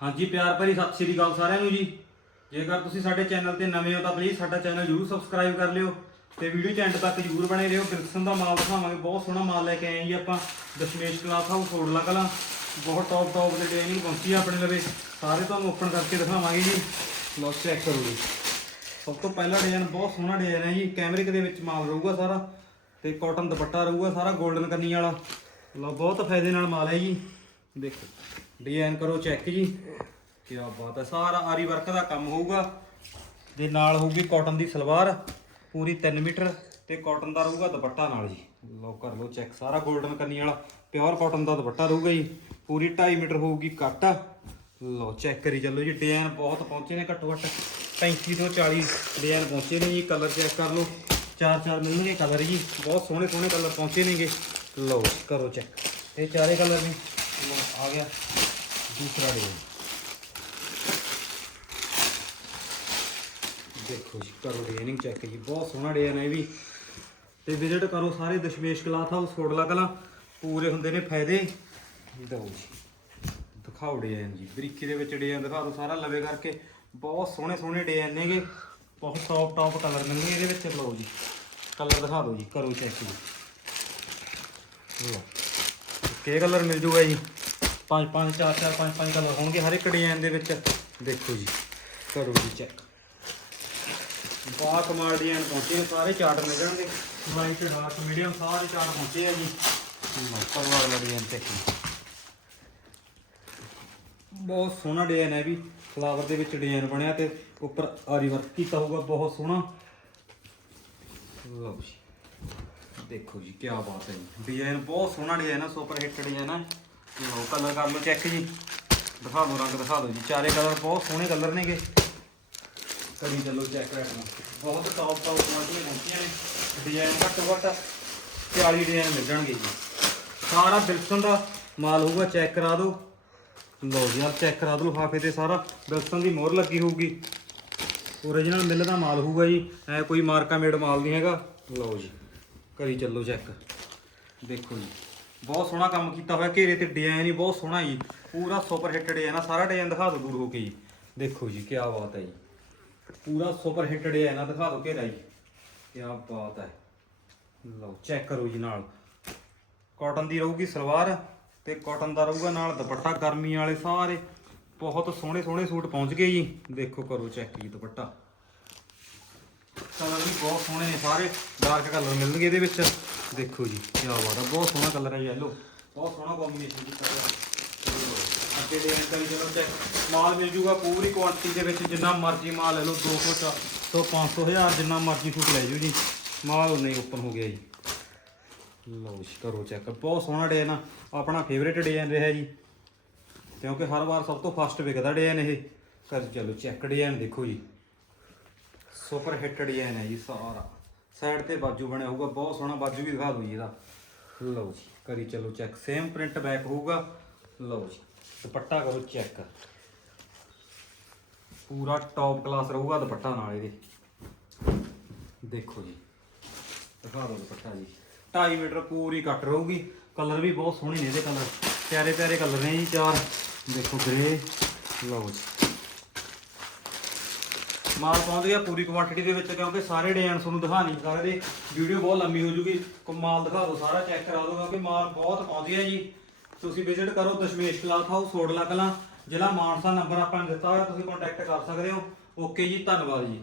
ਹਾਂਜੀ ਪਿਆਰ ਭਰੀ ਸਤਿ ਸ਼੍ਰੀ ਅਕਾਲ ਸਾਰਿਆਂ ਨੂੰ ਜੀ। ਜੇਕਰ ਤੁਸੀਂ ਸਾਡੇ ਚੈਨਲ ਤੇ ਨਵੇਂ ਹੋ ਤਾਂ ਪਲੀਜ਼ ਸਾਡਾ ਚੈਨਲ ਜਰੂਰ ਸਬਸਕ੍ਰਾਈਬ ਕਰ ਲਿਓ ਤੇ ਵੀਡੀਓ ਚ ਐਂਡ ਤੱਕ ਜਰੂਰ ਬਣੇ ਰਹੋ। ਬਿਲਸਨ ਦਾ ਮਾਲ ਦਿਖਾਵਾਂਗੇ, ਬਹੁਤ ਸੋਹਣਾ ਮਾਲ ਲੈ ਕੇ ਆਏ ਜੀ ਆਪਾਂ, ਦਸ਼ਮੇਸ਼ ਕਲਾਸ ਹਾਊਸ ਹੋੜਲਾ ਕਲਾਂ। ਬਹੁਤ ਟੌਪ ਟੌਪ ਦੇ ਡਿਜ਼ਾਈਨਿੰਗ ਪਹੁੰਚੀ ਆ ਆਪਣੇ ਲਵੇ। ਸਾਰੇ ਤੁਹਾਨੂੰ ਓਪਨ ਕਰਕੇ ਦਿਖਾਵਾਂਗੇ ਜੀ। ਲੋ ਚੈੱਕ ਕਰੋ ਜੀ। ਸਭ ਤੋਂ ਪਹਿਲਾ ਡਿਜ਼ਾਈਨ ਬਹੁਤ ਸੋਹਣਾ ਡਿਜ਼ਾਈਨ ਹੈ ਜੀ। ਕੈਮਰਿਕ ਦੇ ਵਿੱਚ ਮਾਲ ਰਹੂਗਾ ਸਾਰਾ ਤੇ ਕਾਟਨ ਦੁਪੱਟਾ ਰਹੂਗਾ ਸਾਰਾ 골ਡਨ ਕੰਨੀ ਵਾਲਾ। ਲੋ ਬਹੁਤ ਫਾਇਦੇ ਨਾਲ ਮਾਲ ਹੈ ਜੀ। ਦੇਖੋ। ਡਿਜ਼ਾਈਨ ਕਰੋ ਚੈੱਕ ਜੀ। ਕੀ ਬਾਤ ਹੈ, ਸਾਰਾ ਆਰੀ ਵਰਕ ਦਾ ਕੰਮ ਹੋਊਗਾ। ਦੇ ਨਾਲ ਹੋਊਗੀ ਕਾਟਨ ਦੀ ਸਲਵਾਰ, ਪੂਰੀ 3 ਮੀਟਰ ਤੇ ਕਾਟਨ ਦਾ ਰਹੂਗਾ ਦੁਪੱਟਾ ਨਾਲ ਜੀ। ਲਓ ਕਰ ਲਓ ਚੈੱਕ ਸਾਰਾ 골ਡਨ ਕੰਨੀ ਵਾਲਾ ਪਿਓਰ ਕਾਟਨ ਦਾ ਦੁਪੱਟਾ ਰਹੂਗਾ ਜੀ। ਪੂਰੀ 2.5 ਮੀਟਰ ਹੋਊਗੀ ਕੱਟ। ਲਓ ਚੈੱਕ ਕਰੀ ਚੱਲੋ ਜੀ, ਡਿਜ਼ਾਈਨ ਬਹੁਤ ਪਹੁੰਚੇ ਨੇ ਘੱਟੋ ਘੱਟ 35 ਤੋਂ 40 ਡਿਜ਼ਾਈਨ ਪਹੁੰਚੇ ਨੇ ਜੀ ਕਲਰ ਚੈੱਕ ਕਰ ਲਓ। ਚਾਰ ਚਾਰ ਮਿਲਣਗੇ ਕਲਰ ਜੀ, ਬਹੁਤ ਸੋਹਣੇ ਸੋਹਣੇ ਕਲਰ ਪਹੁੰਚੇ ਨੇਗੇ। ਲਓ ਕਰੋ ਚੈੱਕ ਇਹ ਚਾਰੇ ਕਲਰ ਨੇ। ਲਓ, ਆ ਗਿਆ। ਦੂਸਰਾ ਡਿਜ਼ਾਈਨ ਦੇਖੋ ਜੀ, ਕਰੋ ਡਿਜ਼ਾਈਨਿੰਗ ਚੈੱਕ ਜੀ, ਬਹੁਤ ਸੋਹਣਾ ਡਿਜ਼ਾਈਨ ਹੈ ਇਹ ਵੀ। ਤੇ ਵਿਜ਼ਿਟ ਕਰੋ ਸਾਰੇ ਦਸ਼ਮੇਸ਼ ਕਲਾਥ ਹਾਊਸ ਸੋਡਲਾ ਕਲਾ, ਪੂਰੇ ਹੁੰਦੇ ਨੇ ਫਾਇਦੇ। ਦਿਓ ਜੀ, ਦਿਖਾਓ ਡਿਜ਼ਾਈਨ ਜੀ, ਬਰੀਕੀ ਦੇ ਵਿੱਚ ਡਿਜ਼ਾਈਨ ਦਿਖਾ ਦਿਓ ਸਾਰਾ ਲਵੇ ਕਰਕੇ। ਬਹੁਤ ਸੋਹਣੇ ਸੋਹਣੇ ਡਿਜ਼ਾਈਨ ਨੇਗੇ, ਬਹੁਤ ਟੌਪ ਟੌਪ ਕਲਰ ਮਿਲਣਗੇ ਇਹਦੇ ਵਿੱਚ, ਲਓ ਜੀ। ਕਲਰ ਦਿਖਾ ਦਿਓ ਜੀ, ਕਰੋ ਚੈੱਕ ਜੀ। ਲਓ ਕੇ ਕਲਰ ਮਿਲ ਜੂਗਾ ਜੀ? ਪੰਜ ਪੰਜ ਚਾਰ ਚਾਰ ਪੰਜ ਪੰਜ ਕਲਰ ਹੋਣਗੇ ਹਰ ਇੱਕ ਡਿਜ਼ਾਈਨ ਦੇ ਵਿੱਚ। ਦੇਖੋ ਜੀ ਕਰੋ ਜੀ ਚੈੱਕ ਬਹੁਤ ਕਮਾਲ ਡਿਜ਼ਾਈਨ ਪਹੁੰਚੇ ਨੇ ਸਾਰੇ ਚਾਰਟ ਮਿਲ ਜਾਣਗੇ ਲਾਈਟ ਡਾਰਕ ਮੀਡੀਅਮ ਸਾਰੇ ਚਾਰਟ ਪਹੁੰਚੇ ਆ ਜੀ। ਕਰਵਾ ਵਾਲਾ ਡਿਜ਼ਾਈਨ ਦੇਖੋ। ਬਹੁਤ ਸੋਹਣਾ ਡਿਜ਼ਾਈਨ ਹੈ ਵੀ ਫਲਾਵਰ ਦੇ ਵਿੱਚ ਡਿਜ਼ਾਈਨ ਬਣਿਆ ਤੇ ਉੱਪਰ ਆਰੀ ਵਰਕ ਕੀਤਾ ਹੋਊਗਾ ਬਹੁਤ ਸੋਹਣਾ। ਲਓ ਜੀ ਦੇਖੋ ਜੀ ਕੀ ਬਾਤ ਹੈ ਜੀ। ਡਿਜ਼ਾਈਨ ਬਹੁਤ ਸੋਹਣਾ ਡਿਜ਼ਾਈਨ ਹੈ ਸੁਪਰ ਹਿੱਟ ਡਿਜ਼ਾਈਨ ਹੈ। ਲਓ ਕਲਰ ਕਰ ਲਓ ਚੈੱਕ ਜੀ। ਦਿਖਾ ਦਿਓ ਰੰਗ ਦਿਖਾ ਦਿਓ ਜੀ। ਚਾਰੇ ਕਲਰ ਬਹੁਤ ਸੋਹਣੇ ਕਲਰ ਨੇਗੇ। ਕਰੀ ਚੱਲੋ ਚੈੱਕ ਕਰਨਾ ਬਹੁਤ ਟੌਪ ਟੌਪ ਕੁਆਲਿਟੀਆਂ ਪਹੁੰਚੀਆਂ ਨੇ। ਡਿਜ਼ਾਈਨ ਘੱਟੋ ਘੱਟ 40 ਡਿਜ਼ਾਈਨ ਮਿਲ ਜਾਣਗੇ ਜੀ। ਸਾਰਾ ਬਿਲਸਨ ਦਾ ਮਾਲ ਹੋਊਗਾ ਚੈੱਕ ਕਰਾ ਦਿਓ। ਲਓ ਜੀ, ਆਹ ਚੈੱਕ ਕਰਾ ਦਿਓ ਲਿਫਾਫੇ ਤੇ ਸਾਰਾ। ਬਿਲਸਨ ਦੀ ਮੋਹਰ ਲੱਗੀ ਹੋਊਗੀ। ਓਰੀਜਨਲ ਮਿਲ ਦਾ ਮਾਲ ਹੋਊਗਾ ਜੀ। ਐ ਕੋਈ ਮਾਰਕਾ ਮੇਡ ਮਾਲ ਨਹੀਂ ਹੈਗਾ। ਲਓ ਜੀ, ਕਰੀ ਚੱਲੋ ਚੈੱਕ ਦੇਖੋ ਜੀ। ਬਹੁਤ ਸੋਹਣਾ ਕੰਮ ਕੀਤਾ ਹੋਇਆ, ਘੇਰੇ ਤੇ ਡਿਜ਼ਾਈਨ ਹੀ ਬਹੁਤ ਸੋਹਣਾ ਜੀ। ਪੂਰਾ ਸੁਪਰ ਹਿੱਟ ਡਿਜ਼ਾਈਨ ਆ ਸਾਰਾ ਡਿਜ਼ਾਈਨ ਦਿਖਾ ਦਿਓ ਦੂਰ ਹੋ ਕੇ ਜੀ। ਦੇਖੋ ਜੀ ਕੀ ਬਾਤ ਹੈ ਜੀ। ਪੂਰਾ ਸੁਪਰ ਹਿੱਟ ਡਿਜ਼ਾਈਨ ਆ ਦਿਖਾ ਦਿਓ ਘੇਰਾ ਜੀ। ਕੀ ਬਾਤ ਹੈ। ਲਓ ਚੈੱਕ ਕਰੋ ਜੀ ਨਾਲ। ਕਾਟਨ ਦੀ ਰਹੂਗੀ ਸਲਵਾਰ ਤੇ ਕਾਟਨ ਦਾ ਰਹੂਗਾ ਨਾਲ ਦੁਪੱਟਾ, ਗਰਮੀ ਵਾਲੇ ਸਾਰੇ। ਬਹੁਤ ਸੋਹਣੇ ਸੋਹਣੇ ਸੂਟ ਪਹੁੰਚ ਗਏ ਜੀ। ਦੇਖੋ ਕਰੋ ਚੈੱਕ ਜੀ ਦੁਪੱਟਾ। ਕਲਰ ਵੀ ਬਹੁਤ ਸੋਹਣੇ ਨੇ ਸਾਰੇ। ਡਾਰਕ ਕਲਰ ਮਿਲਣਗੇ ਇਹਦੇ ਵਿੱਚ। ਦੇਖੋ ਜੀ, ਕੀ ਬਾਤ ਹੈ ਬਹੁਤ ਸੋਹਣਾ ਕਲਰ ਹੈ ਯੈਲੋ ਬਹੁਤ ਸੋਹਣਾ ਕੰਬੀਨੇਸ਼ਨ ਕੀਤਾ ਹੋਇਆ। ਅੱਗੇ ਦੇ ਅੰਕਲ ਜਦੋਂ ਚੈੱਕ ਮਾਲ ਮਿਲ ਜੂਗਾ ਪੂਰੀ ਕੁਆਂਟੀਟੀ ਦੇ ਵਿੱਚ, ਜਿੰਨਾ ਮਰਜ਼ੀ ਮਾਲ ਲੈ ਲਓ 200 400 500 ਹਜ਼ਾਰ, ਜਿੰਨਾ ਮਰਜ਼ੀ ਸੂਟ ਲੈ ਜਾਓ ਜੀ। ਮਾਲ ਉਨੇ ਓਪਨ ਹੋ ਗਿਆ ਜੀ। ਲਓ ਜੀ, ਕਰੋ ਚੈੱਕ ਬਹੁਤ ਸੋਹਣਾ ਡਿਜ਼ਾਈਨ ਆ ਆਪਣਾ ਫੇਵਰੇਟ ਡਿਜ਼ਾਈਨ ਰਿਹਾ ਜੀ। ਕਿਉਂਕਿ ਹਰ ਵਾਰ ਸਭ ਤੋਂ ਫਸਟ ਵਿਕਦਾ ਡਿਜ਼ਾਈਨ ਇਹ। ਕਰ ਚਲੋ ਚੈੱਕ ਡਿਜ਼ਾਈਨ ਦੇਖੋ ਜੀ। ਸੁਪਰ ਹਿੱਟ ਡਿਜ਼ਾਈਨ ਹੈ ਜੀ ਸਾਰਾ। ਸਾਈਡ ਤੇ ਬਾਜੂ ਬਣਿਆ ਹੋਊਗਾ, ਬਹੁਤ ਸੋਹਣਾ ਬਾਜੂ ਵੀ ਦਿਖਾ ਦਿਓ ਜੀ ਇਹਦਾ। ਲਓ ਜੀ, ਕਰੀ ਚਲੋ ਚੈੱਕ ਸੇਮ ਪ੍ਰਿੰਟ ਬੈਕ ਹੋਊਗਾ। ਲਓ ਜੀ, ਦੁਪੱਟਾ ਕਰੋ ਚੈੱਕ ਪੂਰਾ ਟੌਪ ਕਲਾਸ ਰਹੂਗਾ ਦੁਪੱਟਾ ਨਾਲ ਇਹਦੇ। ਦੇਖੋ ਜੀ, ਦਿਖਾ ਦਿਓ ਦੁਪੱਟਾ ਜੀ। 2.5 ਮੀਟਰ ਪੂਰੀ ਕੱਟ ਰਹੂਗੀ ਕਲਰ ਵੀ ਬਹੁਤ ਸੋਹਣੇ ਨੇ ਇਹਦੇ ਕਲਰ ਪਿਆਰੇ ਪਿਆਰੇ ਕਲਰ ਨੇ ਜੀ ਚਾਰ। ਦੇਖੋ ਗ੍ਰੇ ਲਓ ਜੀ। ਮਾਲ ਪਹੁੰਚ ਗਿਆ ਪੂਰੀ ਕੁਆਂਟੀਟੀ ਦੇ ਵਿੱਚ ਕਿਉਂਕਿ ਸਾਰੇ ਡਿਜ਼ਾਈਨ ਤੁਹਾਨੂੰ ਦਿਖਾ ਨਹੀਂ ਸਕਦੇ। ਵੀਡੀਓ ਬਹੁਤ ਲੰਮੀ ਹੋ ਜੂਗੀ। ਮਾਲ ਦਿਖਾ ਦਿਓ ਸਾਰਾ ਚੈੱਕ ਕਰਾ ਦਿਓ ਕਿਉਂਕਿ ਮਾਲ ਬਹੁਤ ਪਹੁੰਚ ਗਿਆ ਜੀ। ਤੁਸੀਂ ਵਿਜ਼ਿਟ ਕਰੋ ਦਸ਼ਮੇਸ਼ ਕਲਾਥ ਹਾਊਸ ਸੋਡਲਾ ਕਲਾਂ। ਜ਼ਿਲ੍ਹਾ ਮਾਨਸਾ ਨੰਬਰ ਆਪਾਂ ਨੂੰ ਦਿੱਤਾ ਹੋਇਆ, ਤੁਸੀਂ ਕੰਟੈਕਟ ਕਰ ਸਕਦੇ ਹੋ। ਓਕੇ ਜੀ, ਧੰਨਵਾਦ ਜੀ।